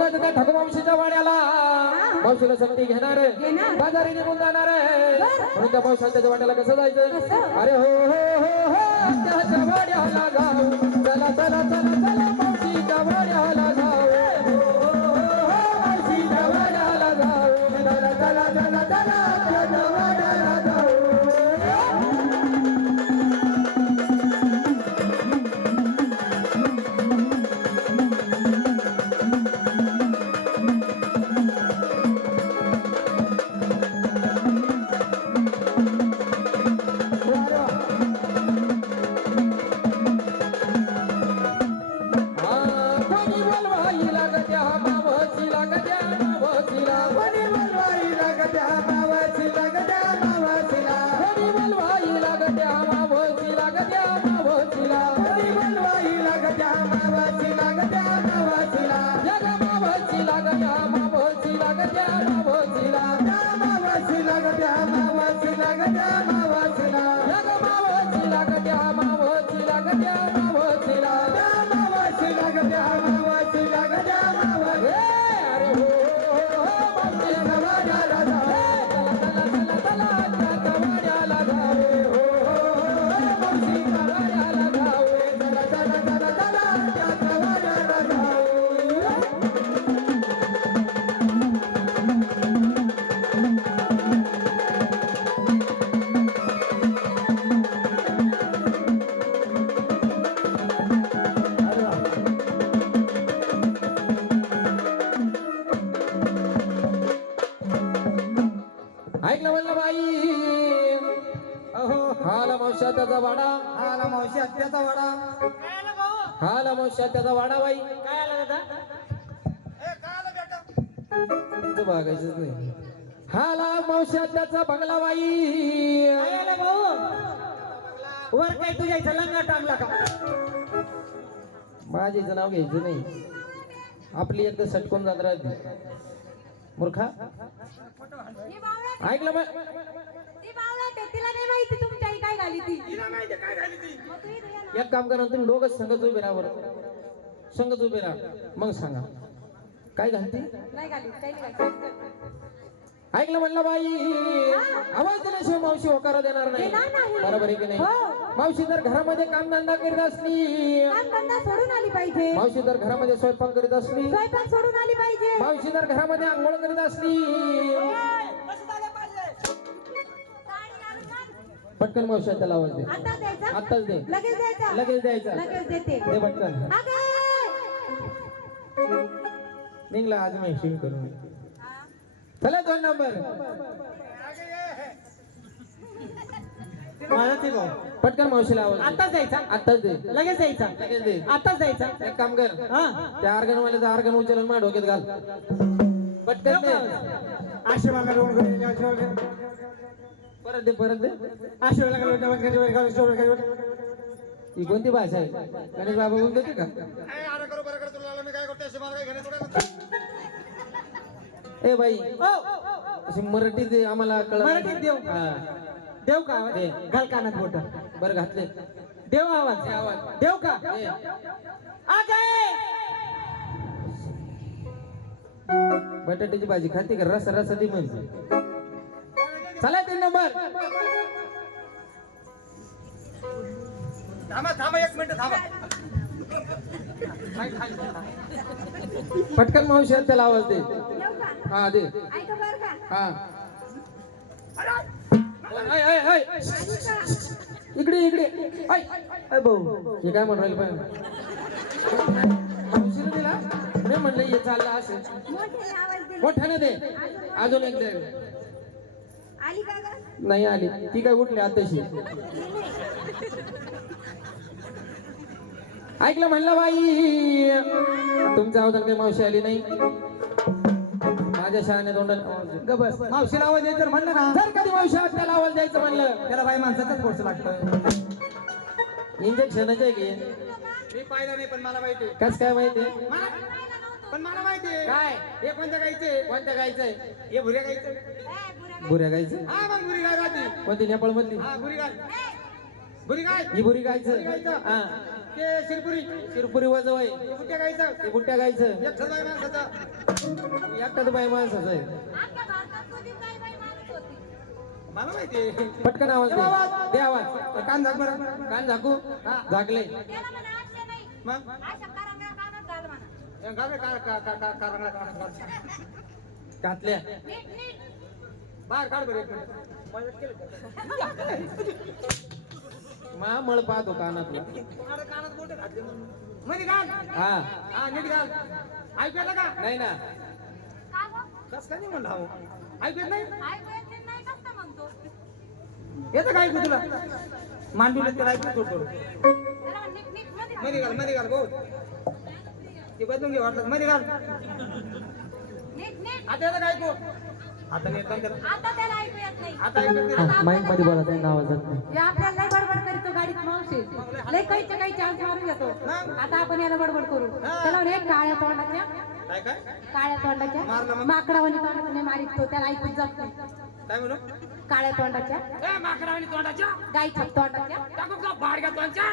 शिकवायचं त्या ठाकूर मावशीच्या वाड्याला मावशीला संगती घेणार बाजारी निघून जाणार म्हणून त्या मावशी त्याच्या वाड्याला कसं जायचं अरे हो हो हो हो त्याच्या वाड्याला जाऊ चला चला चला चला मावशीच्या वाड्याला जाऊ मावशीच्या वाड्याला जाऊ चला चला चला चला त्याच्या वाड्याला जाऊ ऐकलं म्हणलं बाई अहो हाला मावश्या त्याचा वाडा आला मावशी हत्याचा वाडा हाला मावश्या त्याचा वाडा बाई काय आला दादा तुझं बघायचंच नाही हाला मावश्या त्याचा बंगला बाई काय आला भाऊ वर काय तुझ्या इथं लंगा टांगला का माझीचं नाव घ्यायचं नाही आपली एकदा सटकून जात राहते मूर्खा ऐकलं मग ती बावळट आहे, तिला नाही माहिती तुमची आई काय घाली ती. मग तू इथं ये ना. एक काम करा तुम्ही दोघच संगच उभे राहा बरं संगच उभे राहा मग सांगा काय घालते नाही घाली, काही नाही घाली. ऐकलं म्हणलं बाई आवाज दिल्याशिवाय मावशी होकार देणार नाही देणार नाही. बरोबर आहे की नाही हो. मावशी जर घरामध्ये कामधंदा करीत असली कामधंदा सोडून आली पाहिजे. मावशी जर घरामध्ये स्वयंपाक करीत असली स्वयंपाक सोडून आली पाहिजे. मावशी जर घरामध्ये आंघोळ करीत असली पटकन मावशी त्याला आवाज दे आता द्यायचा आत्ताच दे लगेच द्यायचा लगेच द्यायचा लगेच देते. दे पटकन अगे निघला आज माहिती करून चला 2 नंबर माझा ते भाऊ पटकन मावशीला आवाज दे. आताच जायचा आत्ताच दे लगेच जायचा लगेच दे आताच जायचा एक काम कर हा त्या अर्गनवाल्याचा अर्गन उचलून माझ्या डोक्यात घाल पटकन दे आशीर्वाद परत दे परत दे ही कोणती भाषा आहे गणेश बाबा बोलून देते का ए बाई अशी मराठी दे आम्हाला कळत मराठीत देव. देव का दे. घाल कानात बोट बरं घातले देव आवाज आवाज. देव का दे. बटाट्याची भाजी खाते का रस रस दे म्हणजे चला 3 नंबर थांबा 1 मिनिट थांबा पटकन मावशी त्याला आवाज दे येऊ का? हा दे ऐका बरं का? हा ऐ, ऐ, ऐ. इकडे इकडे ऐ, ऐ भाऊ हे काय म्हणून राहील पण मावशीने दिला मी म्हणलं हे चाललं असं मोठ्याने आवाज दे. मोठ्याने दे अजून एक दे आली का ग? नाही आली ती काय उठली आताशी ऐकलं म्हणलं बाई तुमच्या अवधान काही मावशी आली नाही माझ्या शहाणे तोंडात गबस मावशीला आवाज द्यायचं म्हणलं ना जर कधी मावशी त्याला आवाज द्यायचं म्हणलं त्याला बाई माणसाचाच कोर्स लागतं इंजेक्शनच आहे की मी पाहिलं नाही पण मला माहिती कस काय माहिती पण मला माहिती आहे काय हे कोणत्या गायचे कोणत्या गायचंय हे भुऱ्या गायचं ए, बुरा बुऱ्या गायचं हा मग भुरी गाय राहते कोणती नेपाळ मधली हा भुरी गाय बुरी काय ही बुरी गायचं गायचं. हा ते शिरपुरी शिरपुरी वजवाय कुठे गायचं ते बुट्ट्या गायचं एक ठरवाय माणसाचा एकटाच बाई माणसाचं आहे आमच्या भारतात कधी काय बाई माणूस होती मला माहिती पटकन आवाज दे आवाज कान झाक बरं कान झाकू झाकले त्याला म्हणा आठशे नाही मग अशा करंगळ्या कानात घाल म्हणा घाल रे, कारण घातल्या नीट नीट बाहेर काढ बरं एक मिनिट. मदत केलं का? मा मळ पाहतो कानातला अरे कानात बोटं घातले म्हणून. मध्ये घाल हा हा नीट घाल ऐकलं का नाही ना का गं? कस काय नाही म्हणलं हो ऐकत नाही ऐकू येत नाही कसं म्हणतो येतं का ऐकू तुला मांडूला त्याला ऐकू थोडं त्याला म्हण, नीट नीट मध्ये घाल. मध्ये घाल बहुत ते बदलून घे वाटलं मध्ये घाल नीट नीट आता येतं का ऐकू आता नाही येतं त्याला आता त्याला ऐकू येत नाही आता ऐकत नाही माईक मध्ये बोला त्यांना आवाज जात नाही हे आपल्याला लय बडबड करतो गाडीत मावशी लय काहीच्या काही चान्स मारून घेतो आता आपण याला बडबड करू त्याला म्हणे काळ्या तोंडाच्या काय काय काळ्या मारलं तोंडाच्या मग? माकडावानी तोंडाने मारित तो त्याला ऐकूच जात नाही काय म्हणू काळ्या तोंडाच्या ए माकडावानी तोंडाच्या गाईच्या तोंडाच्या टाकू का भाडग्या तोंडच्या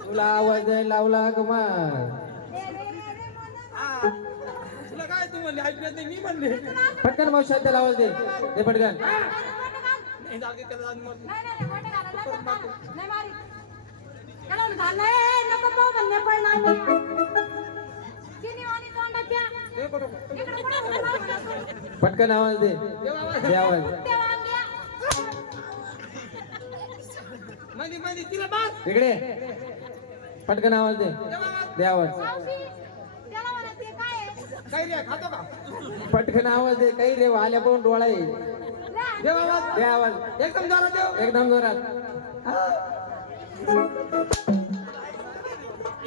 तुला आवाज लावला कुमार हा. तुला काय तू म्हणले ऐकलं नाही मी म्हणले पटकन मावशी त्याला आवाज दे दे पटकन नाही, जाऊ दे, त्याला जाऊन मग. ते बघ, पटकन आवाज दे दे आवाज मध्ये मध्ये तिला बस तिकडे पटकन आवाज दे दे आवाज काय रे खातो का पटकन आवाज दे काही रे आल्या पाहून डोळा येईल देव आवाज दे आवाज एकदम जोरात देव एकदम जोरात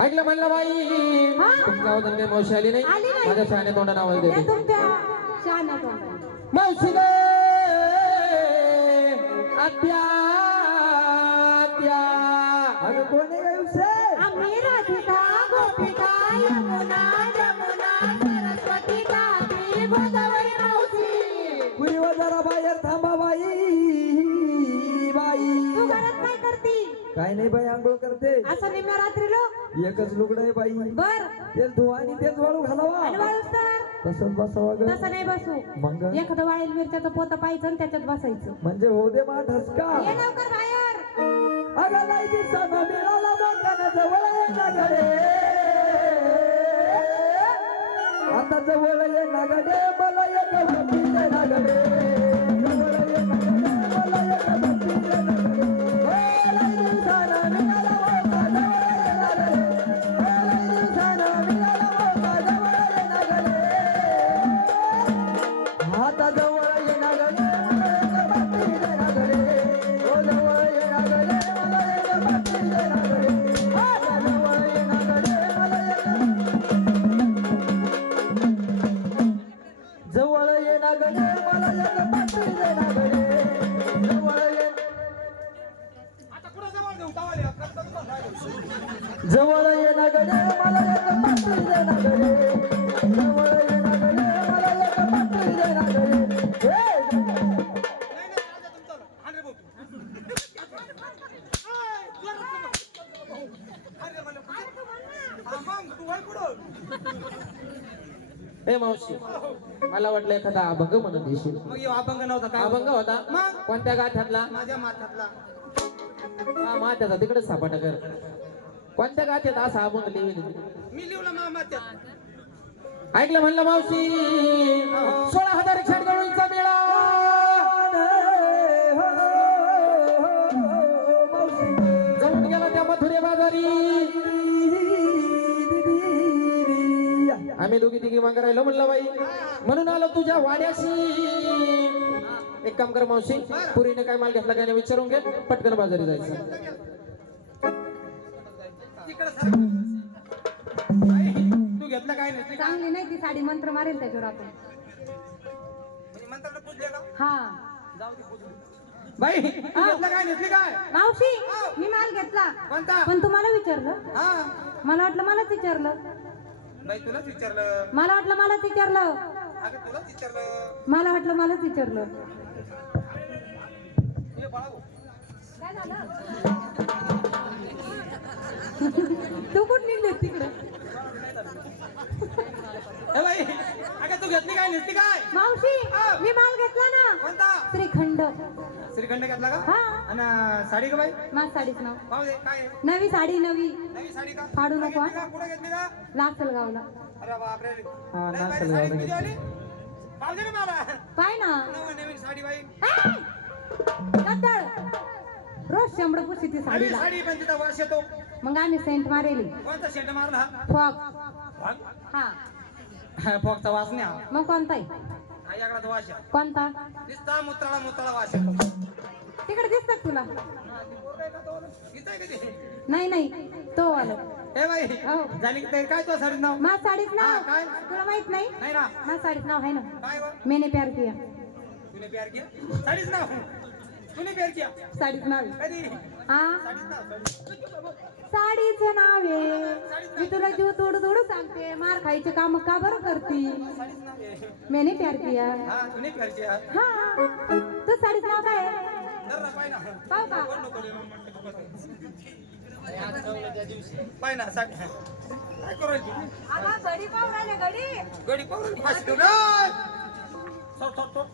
ऐकलं म्हणलं बाई तुमच्या आवाजाने काही मावशी आली नाही आली नाही. माझ्या शहाण्या तोंडाने आवाज देते तुमच्या मावशी गे आत्या आत्या अगं कोण आहे आम्ही राधिका गोपिका यमुना जमुना सरस्वती कात्री गोदावरी मावशी पुरी जरा बाहेर थांबा बाई तू घरात काय करती काय नाही बाई आंघोळ करते असं निम्या रात्री लोक एकच लुगड आहे बाई बर तेच धुवा आणि तेच वाळू आणि घालावा वाळूस तर तसंच बसावा ग तसं नाही बसू मग एखादं वाळेल मिरच्याचं पोतं पाहायचं आणि त्याच्यात बसायचं म्हणजे हो दे मा ढसका ये लवकर बाहेर अगं नाही दिवसानं मिळाला मोठ्यानं जवळ ये गडे आता जवळ ये गडे मला एक भक्ती दे ना गडे जवळ ये गडे मला एक भक्ती दे ना गडे हो नाही दिवसानं मिळाला मोठा जवळ ये गडे हो नाही दिवसानं मिळाला मोठा जवळ ये गडे आता जवळ ये गडे मला एक भक्ती दे ना गडे हो जवळ ये गडे मला एक भक्ती दे ना गडे आता जवळ ये गडे मला जवळ ये ना गडे मला एक भक्ती दे ना गडे जवळ ये आता कुठं जवळ देऊ तावाले करता तुम्हाला राहिलं. जवळ ये ना गडे मला एक भक्ती दे ना गडे जवळ ये ना गडे मला एक भक्ती दे ना गडे नाही नाही राजा तुमचा हाण रे भाऊ तू. आय, जोरात बोल. हाण रे मला. हा, मग तू वळ पुढं. ए मावशी मला वाटलं एखादा अभंग म्हणून देशील मग यो अभंग नव्हता काय अभंग होता मग? कोणत्या गाठ्यातला माझ्या माथ्यातला हा माथ्याचा तिकडे सापाटा कर कोणत्या गाठ्यात असा अभंग लिहिली मी लिहला माथ्यात ऐकलं म्हणलं मावशी 16,000 खेळगडूंचा मेळा जाऊन गेला त्या मथुरे बाजारी आम्ही दोघी तिघी मागे राहिलो म्हणलं बाई म्हणून आलो तुझ्या वाड्याशी एक काम कर मावशी पुरीने काय माल घेतला काय नाही विचारून घे पटकन बाजारी जायचं तिकडे सर आई, तू घेतला काय नाही चांगली नाही ती साडी मंत्र मारेल त्याच्यावर आपण म्हणजे मंत्राला पूजले का हा जाऊ दे पूजले. बाई तू घेतला काय नेसली काय मावशी मी माल घेतला कोणता पण तुम्हाला विचारलं हा मला वाटलं मलाच विचारलं बाई तुलाच विचारलं मला वाटलं मलाच विचारलं अगं तुलाच विचारलं मला वाटलं मलाच विचारलं पळावं. काय झालं तू कुठं निघले तिकडे ए बाई अगं तू घेतली काय नेसली काय मावशी मी माल घेतला ना कोणता श्रीखंड श्रीखंड घेतला का हा आणि साडी का बाई माझ साडीच नाव पाहू दे काय आहे? नवी साडी नवी नवी साडी का फाडू कुठं नको, घेतली का? कुठं घेतली का लासलगावला अरे बापरे हा, लय भारी लासलगावला साडी किती घेतली. आली? पाहू दे ना मला पाय ना नवीन साडी बाई कत्तळ रोज शंभर पुशी ती नवीन साडीला साडी पण तिथं वास येतो मग आम्ही सेंट मारेली कोणता शेंट मारला फॉग हा फॉकचा वास नाही हा. मग कोणता आहे हा याकडा वास आहे. कोणता नुसता मुत्राळा वास येतो तिकडे दिसतात तुला इथं आहे का ते? नाही नाही तो आलो ए बाई हो झाली की ते काय तो साडी नाव माझ साडीच नाव हा, काय? तुला माहित नाही नाही ना माझ साडीच नाव आहे ना काय व? मैंने प्यार किया तूने प्यार किया साडीच नाव तूने प्यार किया साडीच नाव आहे. कधी हा साडीच नाव साडीचं नाव आहे मी तुला जीव तोड तोड सांगते मार खायचे काम का बरं करती साडीच नाव आहे. मैंने प्यार किया हा तूने प्यार किया हा तू साडीच नाव काय आहे? जर ना पाय ना पाहू का कोण नको रे, मग म्हणते पाय ना साडी काय करू राहिली तू? आता घडी पाहू राहिले घडी गडी पाहून फाशी देऊ सोड सोड सोड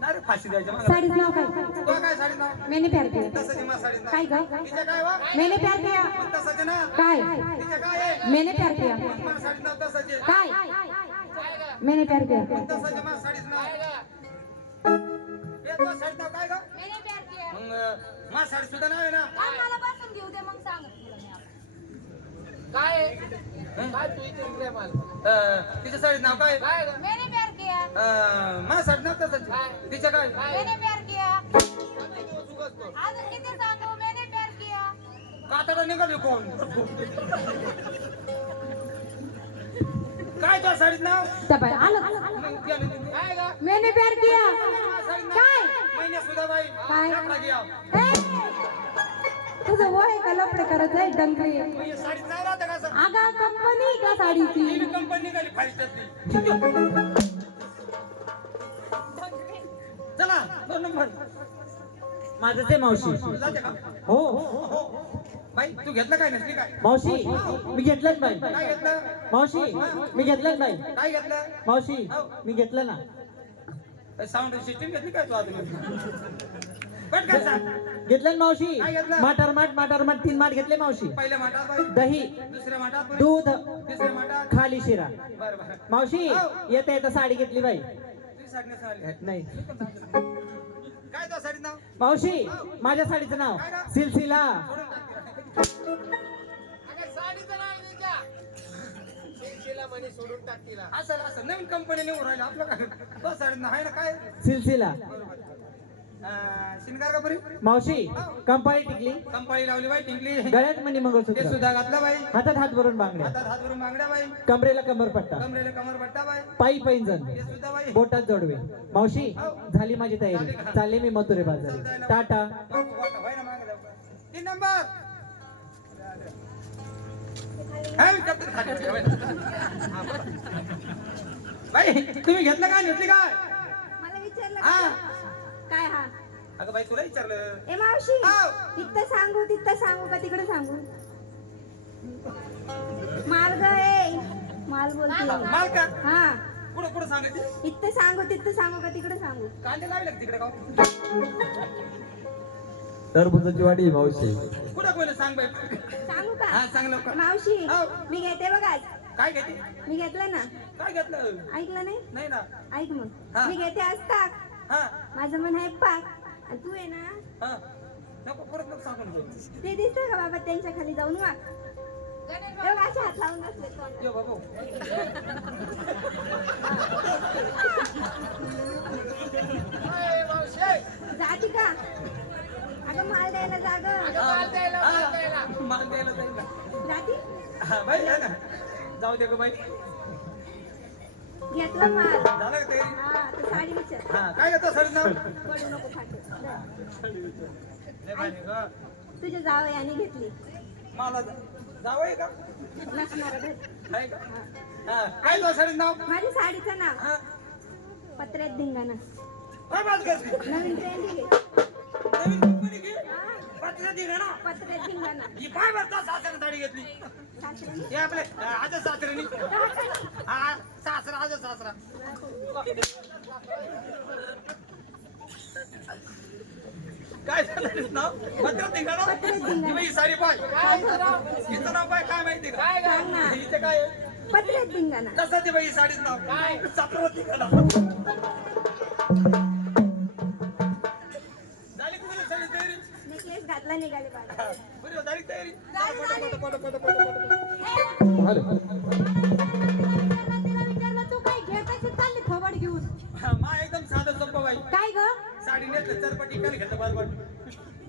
नाही रे फाशी द्यायच्या मला साडीच नाव काय तो काय साडी नाव मैंने प्यार किया तसं मा साडी नाव काय ग तिच्या काय वा मैंने प्यार किया तसंच ना काय तिच्या काय आहे मैंने प्यार किया मा साडी नाव तसंच आहे काय मैंने प्यार किया तसंच मा साडीच नाव ए तो साडी नाव काय ग मैंने प्यार किया मग मा साडी सुद्धा नाव आहे ना मला बसून घेऊ दे मग सांग काय तू इथे माल तिच्या साडीत नाव काय मैंने प्यार किया मा साडी नाव तसंच आहे. तिच्या काय मैंने प्यार किया अजून किती सांगू मैंने प्यार किया कातडा निघाली कोण काय तुझ्या साडीत नाव तपाय आलं मग ती आली तिथे. काय ग? मैंने प्यार किया मा साडीत नाव. काय महिन्या सुद्धा बाई काय? लफडा घ्या. तुझं वय का लपडे करत आहे डंगरी मग हे साडीत नाव राहतं का असं? आगा कंपनी का साडीची ही बी कंपनी निघाली फाईस्टातली. चला 2 नंबर माझं ते मावशी जाते का हो बाई तू घेतलं काय नसली काय मावशी मी घेतलं बाई काय घेतलं मावशी मी घेतलं बाई काय घेतलं मावशी मी घेतलं ना साऊंड सिस्टीम घेतली काय तू अजून पट काय सांग घेतलं ना मावशी काय घेतलं? माटार माट 3 माठ घेतले मावशी पहिल्या माठात बाई दही दुसऱ्या माठात बाई, दूध तिसऱ्या माठात खाली शिरा बरं बरं मावशी हो. येता येता साडी घेतली बाई तुझी साडी नेसणार आहे. नाही काय तो साडी नाव मावशी माझ्या साडीचं नाव काय नाव? सिलसिला सोडून टाक. असं असं नवीन कंपनी निघून राहिलं आपलं काय तो साडी नाव आहे ना काय सिलसिला शिनगार का बरी मावशी कंपाळी टिकली कंपाळी लावली बाई टिंकली गळ्यात मणी ते मंगळसूत्र सुद्धा घातलं बाई हातात हात भरून बांगड्या हातात हात भरून मागण्या बाई कमरेला कमरपट्टा कमरेला कमर पट्टा बाई पायी पैंजण ते सुद्धा बाई बोटात जोडवे मावशी झाली माझी तयारी चालले मी मथुरे बाजारी टाटा बाई ना मागे जाऊ. 3 नंबर हाय, मी करतो खाली ठेव, बाई तुम्ही घेतलं काय घेतली काय मला विचारलं हा काय हा अगं बाई तुला विचारलं ए मावशी हाव. तिथं सांगू का तिकडे सांगू माल ग ए माल बोलते माल का हा कुठं कुठं सांगायची इथं सांगू का तिकडे सांगू कांदे लावले का तिकडे का टरबुजाची वाडी मावशी कुठं कोणी सांग बाई सांगू का हा सांग लवकर मावशी हाव. मी घेते बघा आज. काय घेते मी घेतलं ना काय घेतलं ऐकलं नाही नाही ना ऐक मग हा. मी घेते आज ताक हा माझं मन आहे पाक आणि तू आहे ना हा नको परत नको सांगून घेऊ ते दिसतं का बाबा त्यांच्या खाली जाऊन वाग एवढा असे हात लावून बसले तोंडात. यो बाबू जाती का अगं माल द्यायला जाग माल द्यायला जाईल का जाती हा बाई जा ना जाऊ दे गं बाई घेतला माल झालं का तयारी हा तर साडी विचार हा काय घेतो साडी नाव पडू नको फाटे लय भारी गं. तुझ्या जावयाने घेतली मला जावं का नसणार घर आहे का हा काय तो साडी नाव माझ्या साडीचं नाव हा पत्र्यात धिंगाणा काय बात करते नवीन ट्रेंडिंग आहे नवीन कंपनी घे पत्र्या धिंगाणा पत्र्यात धिंगाणा. ही पाय भरता सासऱ्याने साडी घेतली सासऱ्याने? हे आपले आज सासऱ्यानी हा सासरा आज सासरा काय झालं नाव पत्र्यात धिंगाणा पत्र्यात धिंगाणा. ही बाई साडी पाय हिचं नाव काय काय माहिती का सांग ना. हिचं काय आहे? पत्र्यात धिंगाणा. कसं ती बाई साडीचं नाव काय सापरत धिंगाणा झाली का तुझी सगळी तयारी नेकलेस घातला निघाले बाहेर. बरी हो, झाली तयारी हॅलो तिला विचारलं तू काय घेत असेल चालली थोबड घेऊन मा एकदम साधं सोपं बाई काय ग साडी नेसलं चरपटी काय घेतलं बरबट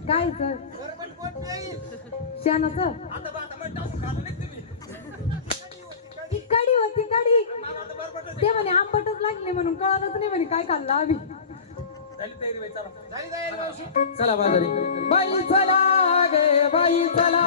काय तर बरबट कोण नाही शानाच आता बा आता मग टाकून खाल्लं नाही तुम्ही ती कडी होती कडी मामा आता बरबटच ते म्हणे आंबटच लागले म्हणून कळालंच नाही म्हणे काय खाल्लं आम्ही झाली तयारी बाई चला झाली तयारी मावशी चला बाजारी बाई चला गे बाई चला